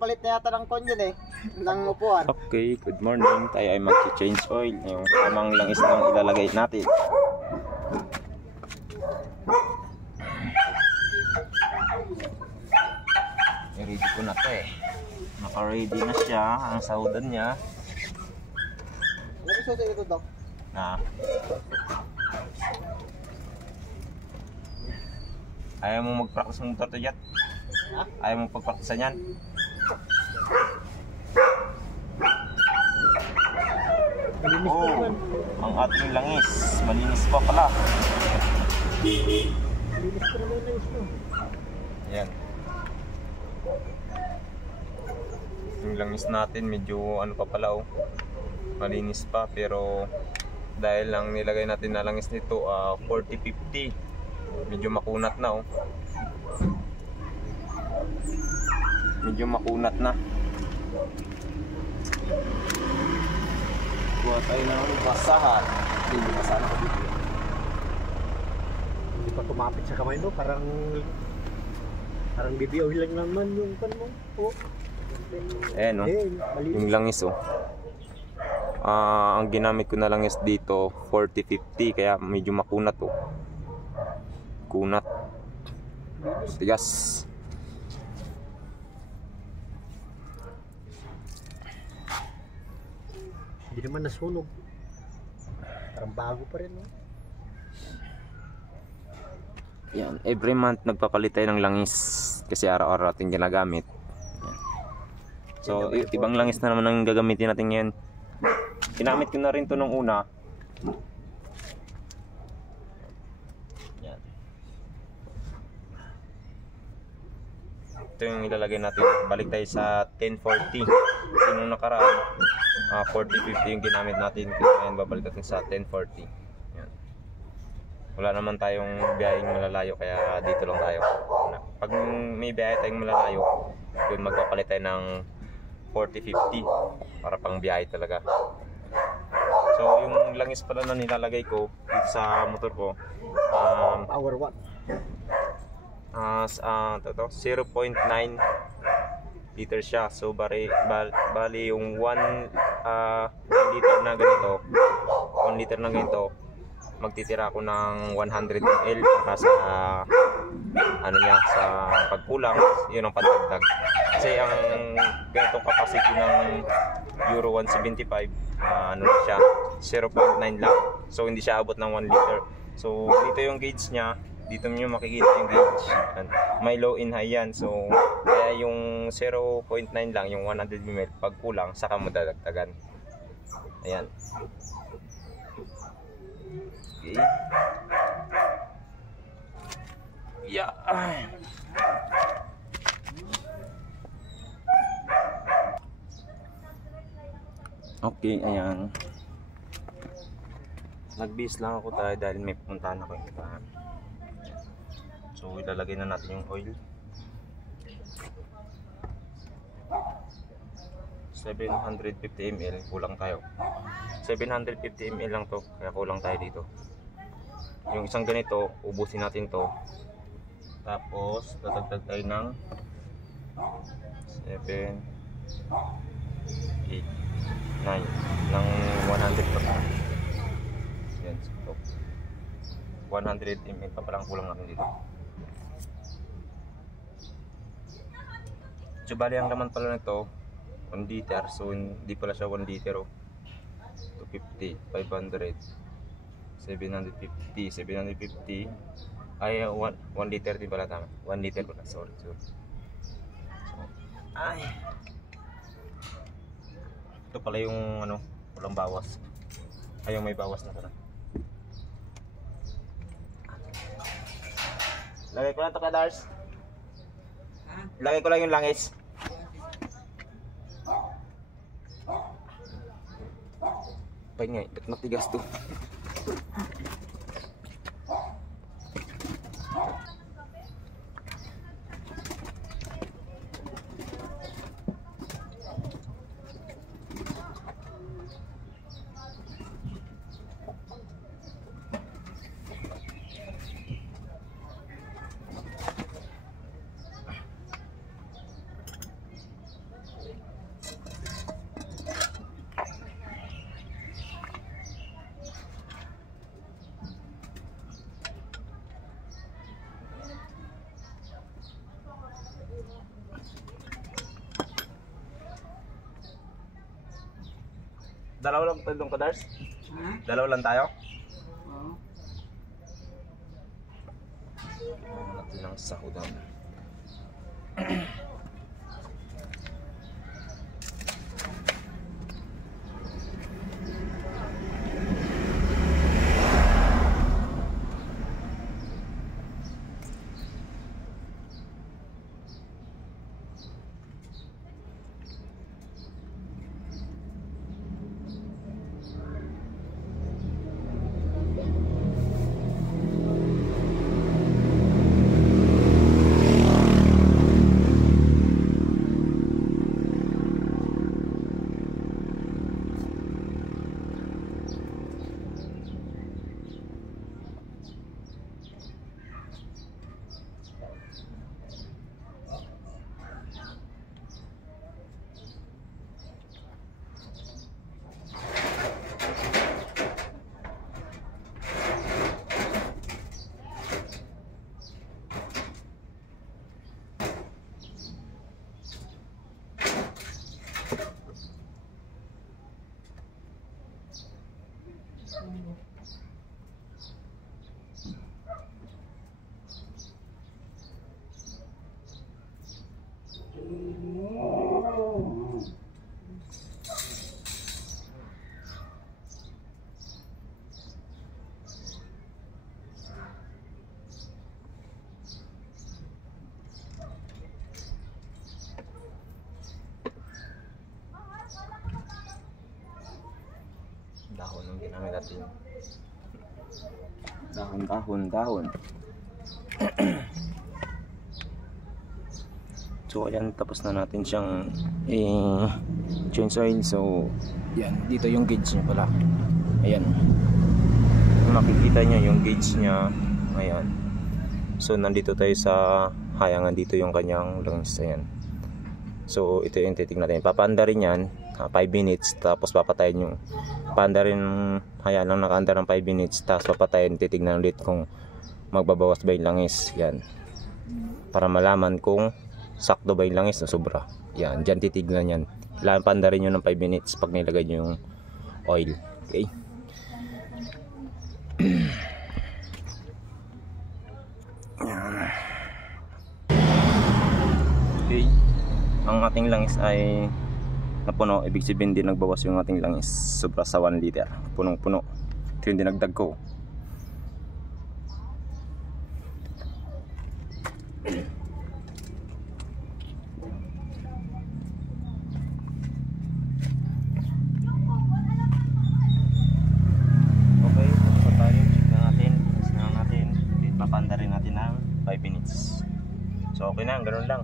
magpapalit na yata ng kon yun eh. Ng upuan. Okay, good morning. Tayo ay mag-change oil. Yung tamang langis lang ilalagay natin. I-ready ko na to eh. Naka-ready na siya. Ang saudan niya. Ano gusto sa ito, Dok? Ayaw mo mag-practice ng motor to, Jat? Ha? Ayaw mo pag-practicean yan? Malinis Oh, naman. ang ating langis. Malinis pa pala. Malinis pa naman na ito. Ayan. Yung langis natin medyo ano pa pala oh. Malinis pa pero dahil lang nilagay natin na langis nito 40-50. Medyo makunat na oh. Medyo makunat na. Kuha tayo ng basahan. Hindi basahan ako dito. Hindi pa tumapit sa kamay mo, parang BBO lang naman yung kan mo. Oh. Ayan oh. Yung langis oh. Ang ginamit ko na langis dito 40-50 kaya medyo makunat oh. Kunat. Tigas. Hindi naman nasunog. Parang bago pa rin, no? Yan, every month nagpapalit tayo ng langis kasi araw-araw natin ginagamit. Yan. So, ibang langis na naman ang gagamitin natin ngayon. Ginamit ko na rin to nung una. Yan. Ito yung ilalagay natin. Balik tayo sa 1040. Kasi nung nakaraan 40-50 yung ginamit natin. Ngayon babalik natin sa 1040. Yan. Wala naman tayong biyaheng malalayo kaya dito lang tayo. Pag may biyahe tayong malalayo, yun magpapalit tayo ng 40-50 para pang biyahe talaga. So yung langis pala na nilalagay ko dito sa motor ko Power what? 0.9 liter siya. So bali yung 1 liter na ganito, 1 liter na ganito, magtitira ako ng 100 ml para sa ano niya, sa pagkulang, yun ang pandagdag. Kasi ang ganitong capacity ng Euro 175 ano siya, 0.9 lang. So hindi siya abot ng 1 liter. So dito yung gauge niya. Dito nyo makikita yung gauge. May low in high yan. So, kaya yung 0.9 lang, yung 100 ml, pag kulang, saka mo dadagdagan. Ayan. Okay. Yeah. Okay, ayan. Nagbihis lang ako tayo dahil may pupuntahan ako yung ibahan. So ilalagay na natin yung oil. 750 ml, kulang tayo. 750 ml lang to, kaya kulang tayo dito. Yung isang ganito, ubusin natin to. Tapos dadagdag tayo ng 7, 8, 9 ng 100 pa. Yan, so 100 ml pa palang kulang natin dito. So bali ang laman pala nito 1 liter, so hindi pala siya 1 liter oh. 250, 500, 750, 750 ay 1 liter din pala, tama, 1 liter pala, sorry. So, ay ito pala yung ano, walang bawas, ay yung may bawas na pala. Lagay ko lang ito, Kadars. Lagay ko lang yung langis. Pahingay, ba't matigas to? Dalawa lang tayo doon, Kadars? Ha? Dalawa lang tayo? Oo. Natin ang sahudan. Dahon ang ginamit natin. Dahon. So ayan, tapos na natin siyang change oil. So yan, dito yung gauge niya pala. Ayan, kung makikita nyo yung gauge niya. Ayan, so nandito tayo sa hayangan, dito yung kanyang lungs. Ayan, so ito yung titignan natin. Papaanda rin yan 5 minutes, tapos papatayin yung paanda rin. Hayaan lang nakaanda ng 5 minutes, tapos papatayin, titignan ulit kung magbabawas ba yung langis. Yan, para malaman kung sakto ba yung langis na sobra. Yan, dyan titignan yan. Kailangan paanda rin yun ng 5 minutes pag nilagay nyo yung oil. Okay, okay. Ang ating langis ay napuno, ibig sabihin din nagbawas yung ating langis. Sobra sa 1 liter, punong-puno. Ito yung dinagdag ko. Okay, tapos na tayo. Check na natin, papanda rin natin ng 5 minutes. So okay na, ganoon lang.